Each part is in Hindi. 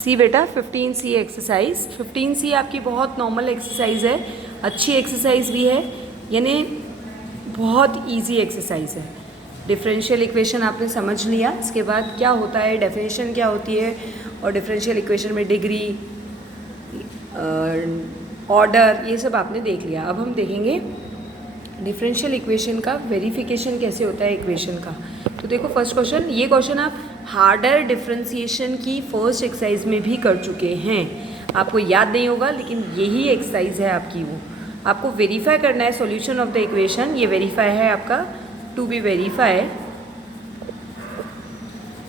सी बेटा 15C एक्सरसाइज। 15C आपकी बहुत नॉर्मल एक्सरसाइज है, अच्छी एक्सरसाइज भी है, यानी बहुत इजी एक्सरसाइज है। डिफरेंशियल इक्वेशन आपने समझ लिया, इसके बाद क्या होता है, डेफिनेशन क्या होती है, और डिफरेंशियल इक्वेशन में डिग्री, ऑर्डर, ये सब आपने देख लिया। अब हम देखेंगे डिफरेंशियल इक्वेशन का वेरिफिकेशन कैसे होता है इक्वेशन का। तो देखो फर्स्ट क्वेश्चन, ये क्वेश्चन आप हार्डर डिफरेंशिएशन की फर्स्ट एक्सरसाइज में भी कर चुके हैं, आपको याद नहीं होगा, लेकिन यही एक्सरसाइज है आपकी। वो आपको वेरीफाई करना है सॉल्यूशन ऑफ द इक्वेशन। ये वेरीफाई है आपका to be verify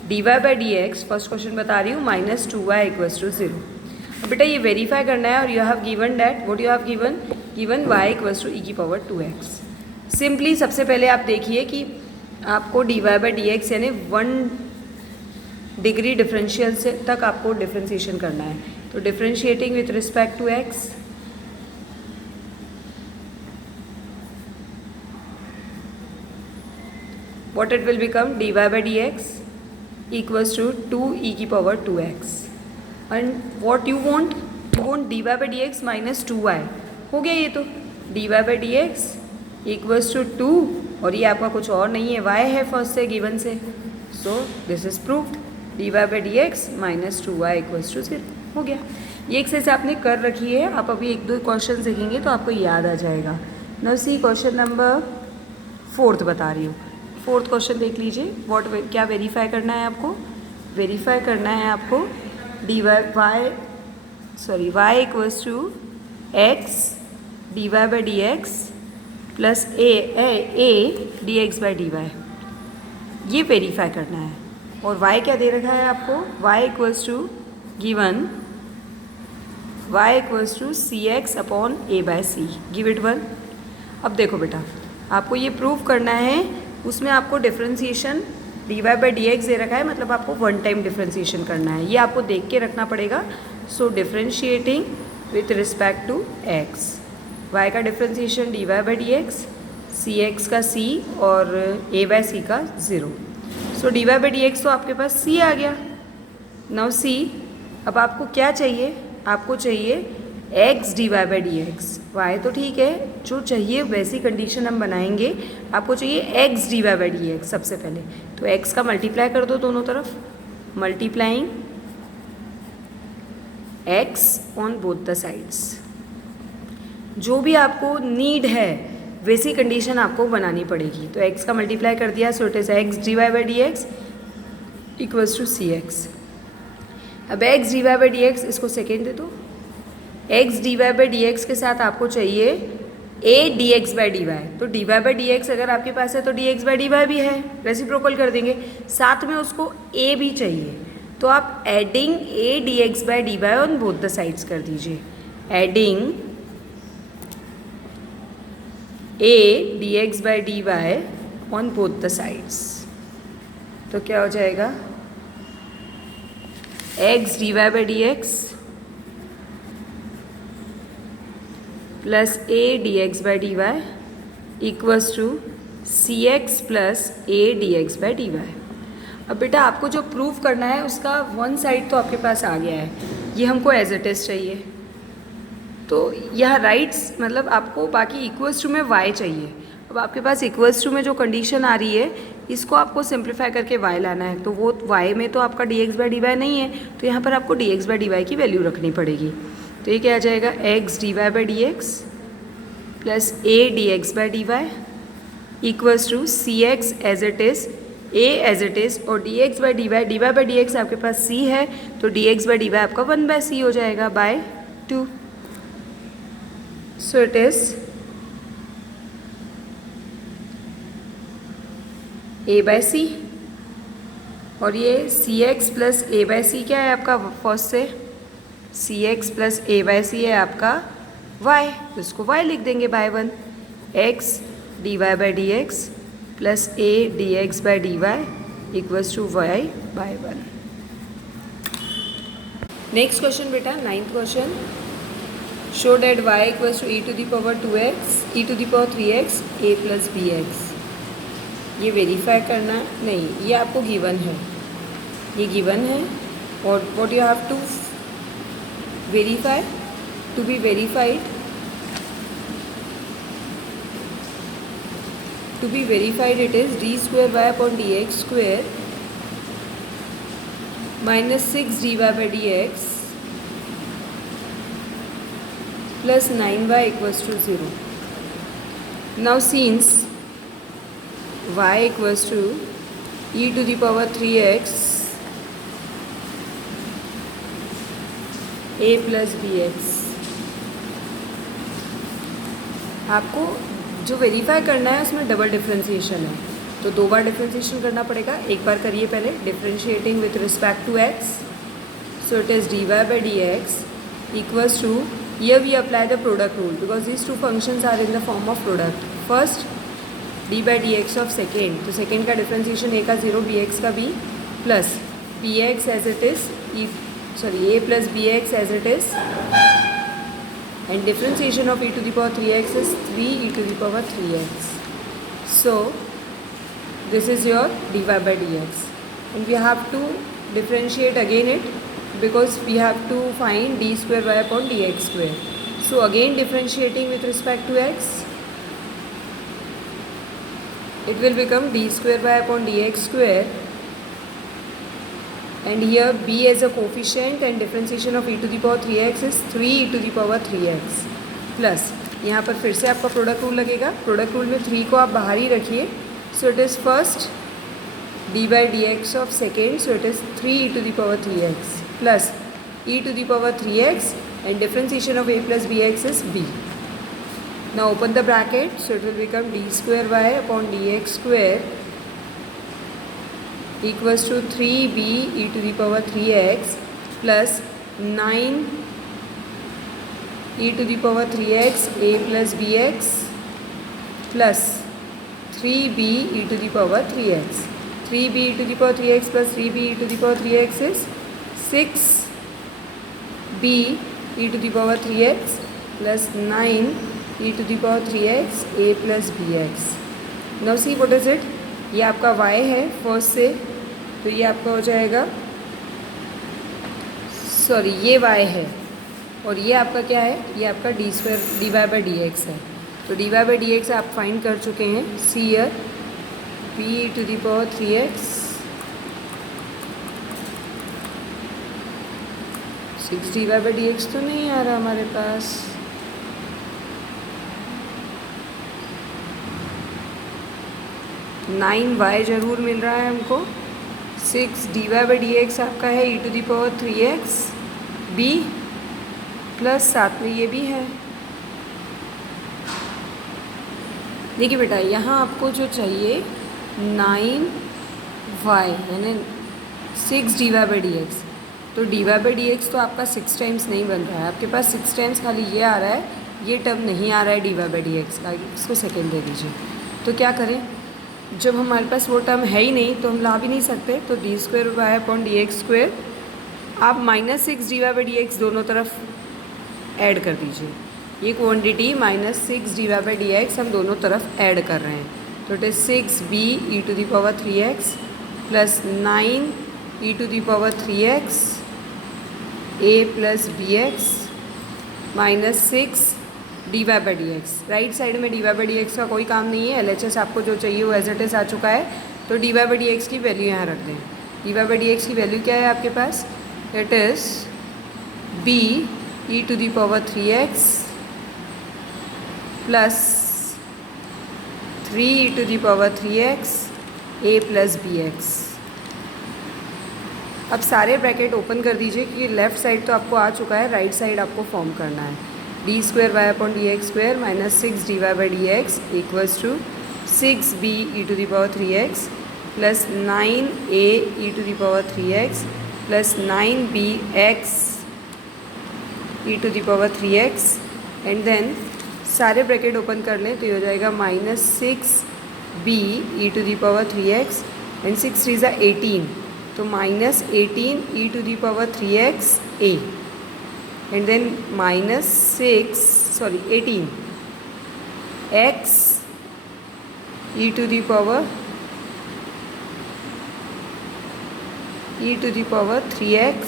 dy by d x, first question बता रही हूँ, -2y इक्वल्स टू 0। बेटा ये वेरीफाई करना है और you have given that, what you have given y equals to e की पावर 2x। सिंपली सबसे पहले आप देखिए कि आपको dy बाई डी एक्स यानी 1 डिग्री डिफरेंशियल से तक आपको डिफरेंशिएशन करना है। तो differentiating with respect to x, what it will become, dy by dx equals to 2e की power 2x। and what you want dy by dx minus 2y। हो गया ये तो, dy by dx equals to 2, और ये आपका कुछ और नहीं है, y है फर्स्ट से गिवन से, so this is proved, dy by dx minus 2y equals to 0। हो गया, ये एक्सरसाइज आपने कर रखी है। आप अभी एक दो क्वेश्चन देखेंगे तो आपको याद आ जाएगा। नाउ सी क्वेश्चन नंबर 4 बता रही हूँ। 4th क्वेश्चन देख लीजिए, क्या वेरीफाई करना है आपको, वेरीफाई करना है आपको y equals to x dy by d x plus a d x by d y, ये वेरीफाई करना है। और y क्या दे रखा है आपको, y equals to given y equals to c x upon a by c, give it 1। अब देखो बेटा, आपको ये प्रूव करना है, उसमें आपको differentiation dy by d x दे रखा है, मतलब आपको वन टाइम डिफरेंशिएशन करना है, ये आपको देख के रखना पड़ेगा। So differentiating with respect to x, y का differentiation dy by d x, c x का c और a बाई सी का 0। So dy by d x तो आपके पास c आ गया। नाउ c, अब आपको क्या चाहिए, आपको चाहिए x dy by d x, y तो ठीक है, जो चाहिए वैसी कंडीशन हम बनाएंगे। आपको चाहिए x dy by d x सबसे पहले, तो x का मल्टीप्लाई कर दो दोनों तरफ, multiplying x on both the sides. जो भी आपको नीड है वैसी कंडीशन आपको बनानी पड़ेगी। तो x का मल्टीप्लाई कर दिया, so it is x dy by d x equals to c x. अब x dy by d x, इसको सेकेंड दे दो, x dy by d x के साथ आपको चाहिए a dx by d y. तो dy बाई डी एक्स अगर आपके पास है तो dx बाई डी वाई भी है, रेसिप्रोकल कर देंगे, साथ में उसको a भी चाहिए, तो आप adding a dx by d y on both the sides कर दीजिए, adding a dx by d y on both the sides. तो क्या हो जाएगा, x dy by d x plus a dx by d y equals to c x plus a dx by d y. अब बेटा आपको जो प्रूव करना है उसका वन साइड तो आपके पास आ गया है, ये हमको एज इट इज़ चाहिए। तो यह राइट्स मतलब आपको बाकी इक्वल्स टू में y चाहिए। अब आपके पास इक्वल्स टू में जो कंडीशन आ रही है, इसको आपको सिंप्लीफाई करके y लाना है, तो वो y में तो आपका dx बाई डी वाई नहीं है, तो यहाँ पर आपको dx बाई डी वाई की वैल्यू रखनी पड़ेगी। तो ये क्या आ जाएगा, x dy by d x plus a dx by d y equals to c x as it is, a as it is, और dx by d y by d x आपके पास c है, तो dx बाई डी वाई आपका 1 बाई c हो जाएगा by 2। So it is a by c, और ये c x plus a by c क्या है आपका फर्स्ट से, c x plus a by c है आपका y, तो इसको y लिख देंगे by 1, x dy by d x plus a dx by d y equals to y by 1। Next question बेटा, 9th question, show that y equals to e to the power 2x e to the power 3x a plus b x. ये वेरीफाई करना नहीं, ये आपको गिवन है, ये गिवन है, और what you have to verify, to be verified, it is d square y upon dx square minus 6 dy by dx plus 9y equals to 0. Now since y equals to e to the power 3x a plus bx, आपको जो वेरीफाई करना है उसमें डबल डिफ्रेंशिएशन है, तो 2 बार डिफ्रेंशिएशन करना पड़ेगा. एक बार करिए पहले differentiating with respect to x, so it is dy by dx equals to, here we apply the product rule because these two functions are in the form of product. First d by dx of second, तो second का डिफ्रेंशिएशन a का 0 bx का b प्लस bx as it is a plus bx as it is, and differentiation of e to the power 3x is 3 e to the power 3x. So this is your dy by dx, and we have to differentiate again it because we have to find d square y upon dx square. So again differentiating with respect to x, it will become d square y upon dx square, and here b as a coefficient and differentiation of e to the power 3x is 3 e to the power 3x plus यहाँ पर फिर से आपका प्रोडक्ट रूल लगेगा. प्रोडक्ट रूल में 3 को आप बाहर ही रखिए, सो it is first d by dx of second, so it is 3 e to the power 3x plus e to the power 3x, and differentiation of a plus bx is b. Now open the bracket, so it will become d square y upon dx square equals to 3b e to the power 3x plus 9 e to the power 3x a plus bx plus 3b e to the power 3x. 3b e to the power 3x plus 3b e to the power 3x is 6b e to the power 3x plus 9 e to the power 3x a plus bx. Now see what is it? ये आपका y है फर्स्ट से, तो ये आपका हो जाएगा, सॉरी ये y है, और ये आपका क्या है, ये आपका d square d y by d x है. तो d y by d x आप फाइंड कर चुके हैं. See here p to the power 3x 6 d y by d x तो नहीं आ रहा हमारे पास. नाइन वाई ज़रूर मिल रहा है हमको. 6 d y by d x आपका है e to the power 3x b plus साथ में ये भी है. देखिए बेटा, यहाँ आपको जो चाहिए 9y यानी 6 d y by d x. तो d y by d x तो आपका 6 टाइम्स नहीं बन रहा है, आपके पास 6 टाइम्स खाली ये आ रहा है, ये टर्म नहीं आ रहा है d y by d x का. इसको सेकेंड दे दीजिए. तो क्या करें, जब हमारे पास वो टर्म है ही नहीं तो हम ला भी नहीं सकते. तो d square y upon d x square आप -6 d y by d x दोनों तरफ ऐड कर दीजिए. ये quantity -6 d y by d x हम दोनों तरफ ऐड कर रहे हैं. तो it is 6b e to the power 3x plus 9 e to the power 3x a plus b x -6 d y by d x. Right side में d y by d x का कोई काम नहीं है. एल एच एस आपको जो चाहिए वो एज इट इज़ आ चुका है. तो d y by d x की वैल्यू यहाँ रख दें. D y by d x की वैल्यू क्या है आपके पास, it is b e to the power 3x plus 3 e to the power 3x a plus b x. अब सारे ब्रैकेट ओपन कर दीजिए कि लेफ़्ट साइड तो आपको आ चुका है, राइट साइड आपको फॉर्म करना है. D square y upon d x square -6 d y by d x equals to 6b e to the power 3x plus 9a e to the power 3x plus 9bx e to the power 3x. And then सारे ब्रैकेट ओपन कर लें तो ये हो जाएगा -6b e to the power 3x and 6 3 ज़ा 18, तो -18 e to the power 3x a, and then -18 x e to the power e to the power 3x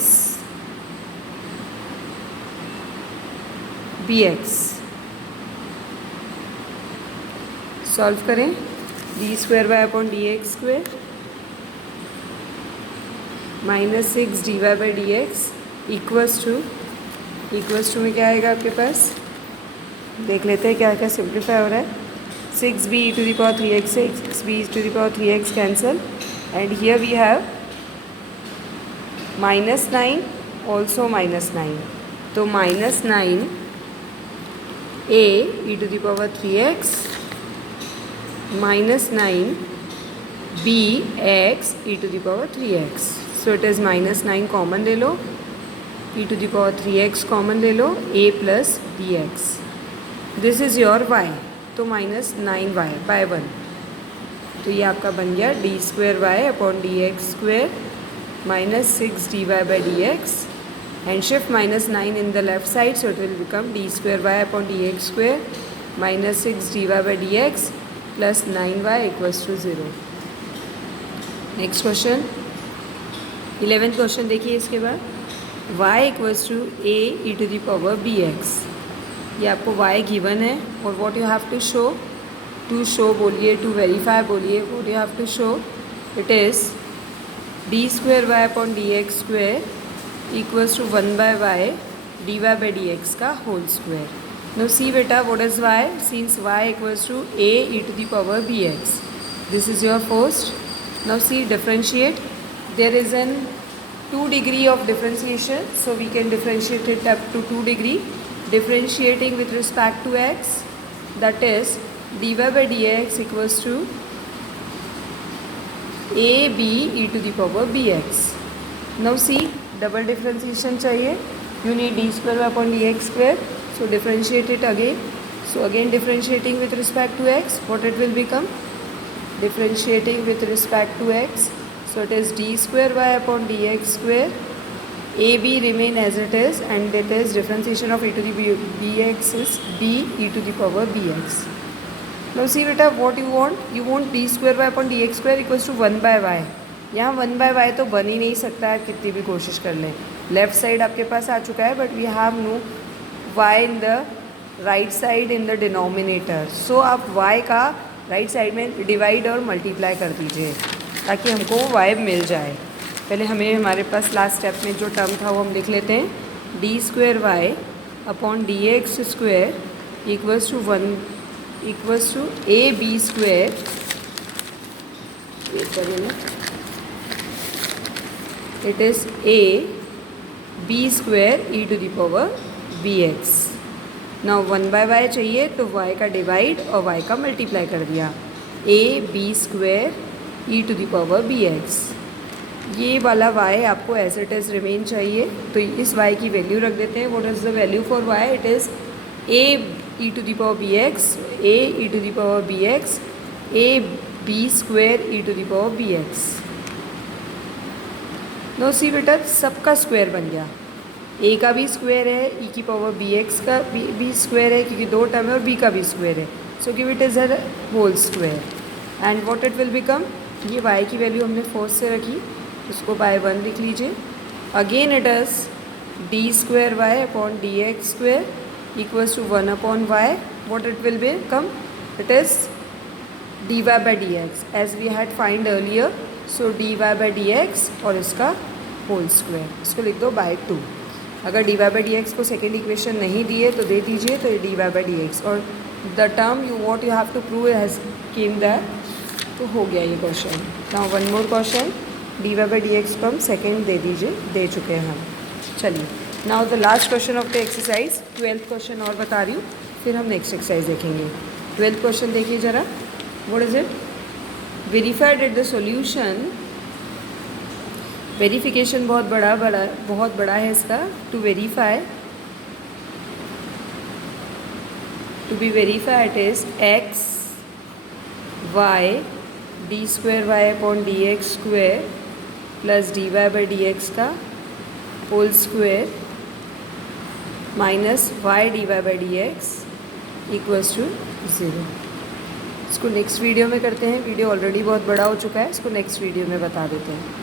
bx। Solve करें, d square y upon d x square minus 6 d y by d x equals to में क्या आएगा आपके पास, देख लेते हैं क्या क्या सिंप्लीफाई हो रहा है। 6b e to the power 3x, 6b e to the power 3x cancel, and here we have minus 9 also minus 9, तो minus 9 a e to the power 3x minus 9 b x e to the power 3x, so it is minus 9 common ले लो, e to the power 3x common ले लो, a plus bx, this is your y, तो माइनस 9y बाय 1, तो ये आपका बन गया d square y upon d x square minus 6 d y by d x, and shift minus 9 in the left side, so it will become d square y upon d x square minus 6 d y by d x plus 9y equals to 0। Next question 11th question देखिए, इसके बाद y equals to a e to the power bx, ये आपको y गिवन है, और what you have to show बोलिए, टू वेरीफाई बोलिए, what you have to show, it is d square y upon d x square equals to 1 by y d y by d x का होल स्क्वायर। नो सी बेटा, what is y, since y equals to a e to the power bx, this is your first. Now see differentiate, there is an 2 degree of differentiation, so we can differentiate it up to 2 degree, differentiating with respect to x, that is dy by dx equals to ab e to the power bx। now see, double differentiation चाहिए, you need d square upon dx square, so differentiate it again, so again differentiating with respect to x, what it will become, differentiating with respect to x, so it is d square y upon dx square, ab remain as it is, and it is differentiation of e to the bx is b e to the power bx। now see beta, what you want d square y upon dx square equals to 1 by y, यहाँ 1 by y तो बन ही नहीं सकता है, कितनी भी कोशिश कर लें, लेफ्ट साइड आपके पास आ चुका है, but we have no y in the right side in the denominator, so आप y का राइट साइड में डिवाइड और मल्टीप्लाई कर दीजिए ताकि हमको y मिल जाए। पहले हमें हमारे पास लास्ट स्टेप में जो टर्म था वो हम लिख लेते हैं, d square y upon d x square equals to a b square, it is a b square e to the power b x. Now 1 by y चाहिए, तो y का डिवाइड और y का मल्टीप्लाई कर दिया, a b square e to the power b x. ये वाला y आपको एज इट इज़ रिमेन चाहिए, तो इस y की वैल्यू रख देते हैं। What is the value for y, it is a e to the power b x, a e to the power b x, a b square e to the power b x. No see बेटा, सबका स्क्वायर बन गया, a का भी स्क्वायर है, e की पावर बी एक्स का भी स्क्वायर है, क्योंकि 2 टर्म है, और b का भी स्क्वायर है, so give it is a whole square, and what it will become, ये y की वैल्यू हमने फोर्थ से रखी, उसको बाय 1 लिख लीजिए। Again it is d square y upon d x square equals to 1 upon y, what it will become, it is d y by d x as we had find earlier, so d y by d x और इसका होल स्क्वायर, इसको लिख दो बाय 2। अगर d y by d x को सेकेंड इक्वेशन नहीं दिए तो दे दीजिए, तो d y by d x, और the term you what you have to prove has came that, तो हो गया ये क्वेश्चन। Now one more question, d y by d x को हम सेकेंड दे दीजिए, दे चुके हैं हम। चलिए, now the last question of the exercise, 12th question और बता रही हूँ, फिर हम नेक्स्ट एक्सरसाइज देखेंगे। 12th क्वेश्चन देखिए ज़रा, what is it, verify that the solution, verification बहुत बड़ा है इसका, to verify, to be verify it is x y d square y upon d x square plus d y by d x का whole square minus y d y by d x equals to 0। इसको नेक्स्ट वीडियो में करते हैं, वीडियो ऑलरेडी बहुत बड़ा हो चुका है, इसको नेक्स्ट वीडियो में बता देते हैं।